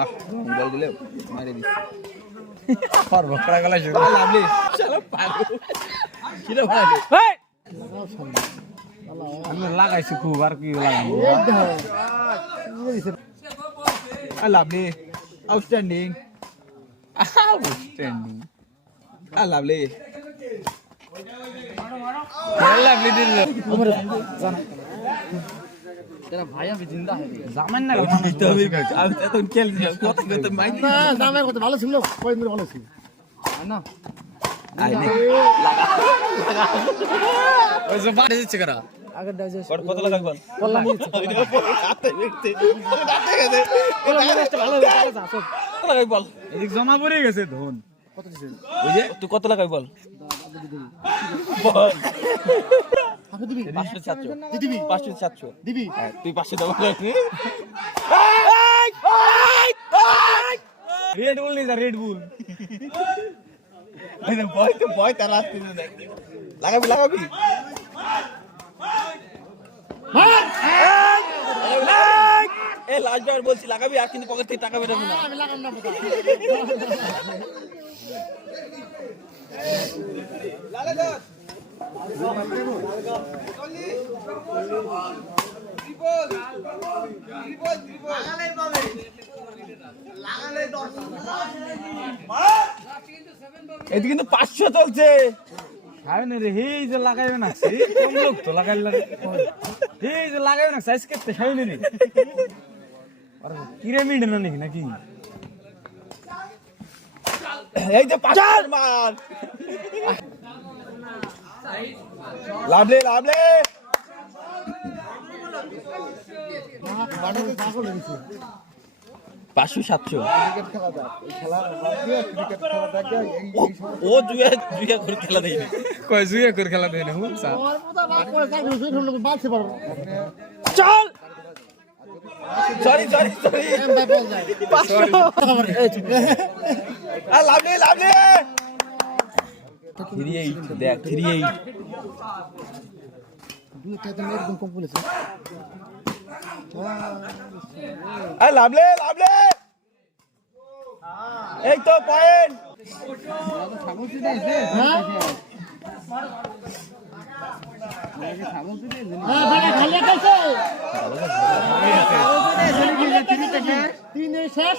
আহ mobile দিলে মারি দিচ্ছে পারব কড়া গলা শুরু। লাভলি। শালা পাগল কিরে ভাই? আমি লাগাইছি খুব আর কি লাগাবো? Lovely outstanding outstanding I lovely. Lovely দিল। ভালো ছিল ভালো ছিল। নে। কত কত বল? জমা পড়ে গেছে ধন। কত দিছে তুই কত লাগাই বল? বল। দিবি। পাঁচশো সাতশো দিবি। পাঁচশো সাতশো দিবি। হ্যাঁ তুই পাঁচশো দেবো। লাগবি রেড বুল নিয়ে যা রেড বুল। ভয় তো ভয় তার আসতে লাগাবি লাগাবি। এ লাস্ট বার বলছি লাগাবি আর কিন্তু পকেট থেকে টাকা বেরোবি না। আমি লাগাম না এদিকে কিন্তু পাঁচশো চলছে। খাবে না রে হেই যে লাগাইবে না লোক তো হেই যে লাগাইবে না সাইজ করতে খাবে না রে কিরে মিড না নাকি নাকি? এই যে পাঁচশো মার লাভলে লাভলে। পাঁচশো সাতশো। দিয়ে ও জুয়া জুয়া করে খেলা দেয়নি। কয় জুয়ে করে খেলা দেয় না চল! সরি সরি সরি আর লাভলে লাভলে। থ্রি এইট দেখ থ্রি এইট লাভলে লাভলে! এই তো পয়েন্ট হ্যাঁ হ্যাঁ তিন শেষ।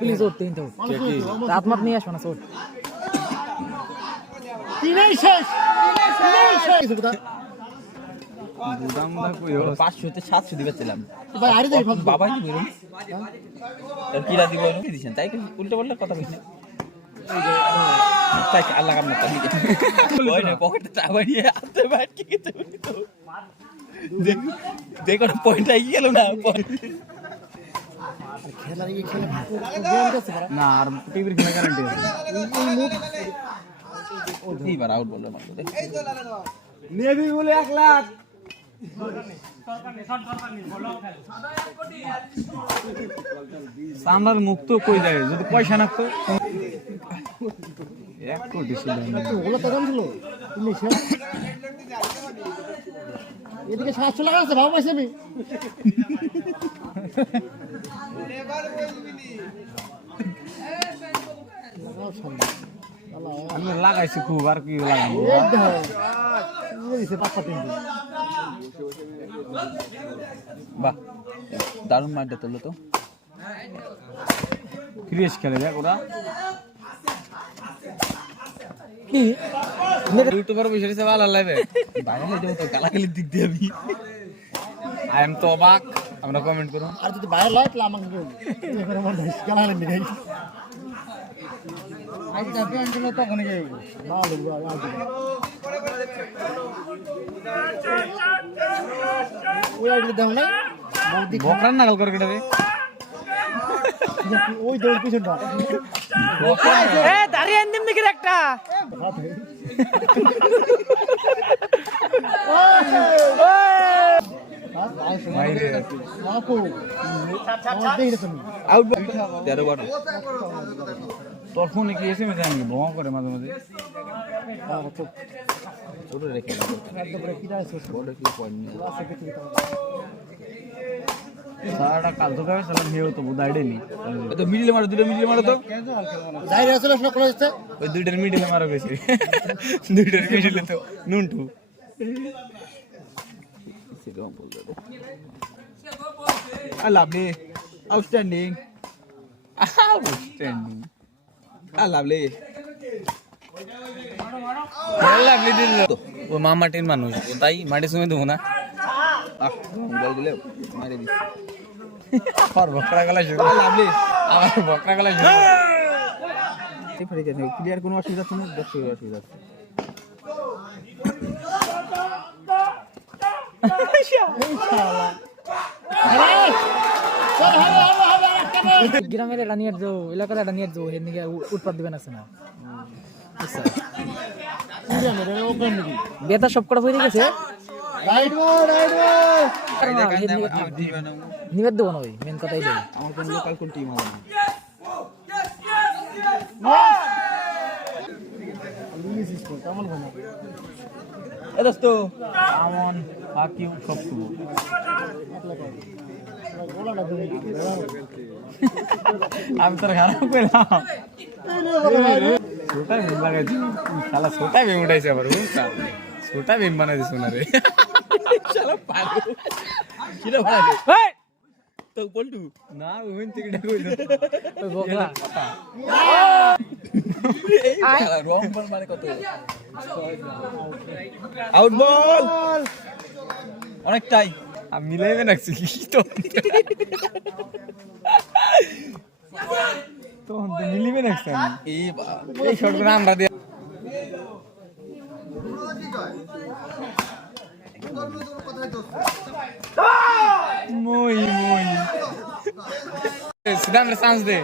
প্লিজ ওর তিনটা আত্মাত নিয়ে আসো না চোট তিনই শেষ তিনই শেষ। এটা দাম দা কই হলো? পাঁচশো তে সাতশো দিবে ছিলাম। দিবে কিরা দিব কি তাই কি উল্টো পাল্টা কথা তাই আল্লাহ তাই পকেটে টাকা নিয়ে দেখো পয়েন্ট গেল না খেলা এই খেলা গেম কাছে না আর টিভির খেলা গ্যারান্টি আছে। এইবার আউট বলল নেভি বলে এক লাখ। সামলার মুক্ত কই যায় যদি পয়সা নাকতো এক কোটি ছিল। ওগুলো তো এদিকে সাতশো লাগা আছে ভাব পাইছে আমি। লাগাইছি খুব আর কি লাগাবো। বাহ দারুণ মারটা তোলো তো। ক্রিয়েস খেলে দেখ ওরা। কি? ইউটিউবার বসে রয়েছে ভালো লাগবে দেবো তো গালাগালির দিক দিয়ে আমি আই এম তো অবাক আমরা কমেন্ট করুন। আর যদি বাইরে লাইট আমাকে কেউ এখানে আমার ধাইস খেলা নেই গাই পেন্টগুলো তখন যাই না দেবো আর ওই আইডি দাও নাই? বকরার নাগাল করে কেটে ওই দৌড় পিছনটা। এ দাঁড়িয়ে আনদিম নাকি একটা? তেরো ফোনে কি এসএমএস আনি ভ্রমণ করে মাঝে মাঝে রেখে তারপরে কি আছে বড় কি পয়েন্ট আছে কিছু সারাটা কাল তো গাবে সালাম হেও তো বুদাই ডেলি তো মিডিলে মারো দুটো মিডিলে মারো তো। যাই রে আসলে শোনা কলেজ তে ওই দুইটার মিডিলে মারা গেছে দুইটার মিডিলে তো নুনটু। I lovely. Outstanding. Outstanding I lovely. লাগলি দিল। ও মা মাটির মানুষ ও তাই মাটি সময় দেবো না। আহ বল দিলে মারে দিছি। আর বকরা গলা শুরু lovely. আমার বকরা গলা শুরু ক্লিয়ার কোনো অসুবিধা তো নেই দেখছি অসুবিধা আছে। গ্রামের এটা নিয়ে এলাকার এটা নিয়ে যাও এর উৎপাদ দিবেন আছে না। নাকি বেতা সব কটা হয়ে গেছে? রাইট গো রাইট নিবেদ দেবো না ওই মেন কথাই দেবো। আমার কোনো লোকাল কোন টিম হবে এ দোস্ত। আমন ফাকি সব টু আমি তোর খারাপ করলাম। ছোটা বিম লাগাইছি শালা ছোটা বিম উঠাইছে আবার ছোটা বিম বানাই দিছ না রে শালা পাগল কিরে ভালো এই! তো পল্টু না ওইন থেকে বকরা রং বল মানে কত আউট বল অনেকটাই আমি মিলাইবে নাকছি কি তো তখন তো মিলিবে আমি এই বা- এই শর্টগুলো আমরা দিয়ে মই মই সিদ্ধান্ত চান্স দে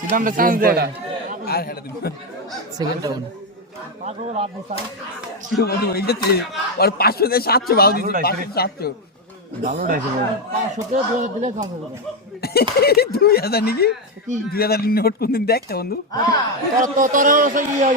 সিদ্ধান্ত চান্স দে আর হেডা দিন সেকেন্ড রাউন্ড আর 500 দিয়ে 700 বাউ দিছি 500 700 ভালো বাবা দুই হাজার দিলে কাজ হবে 2000 নাকি 2000 নোট কোনদিন দেখতে বন্ধু তোর তোর ইয়ে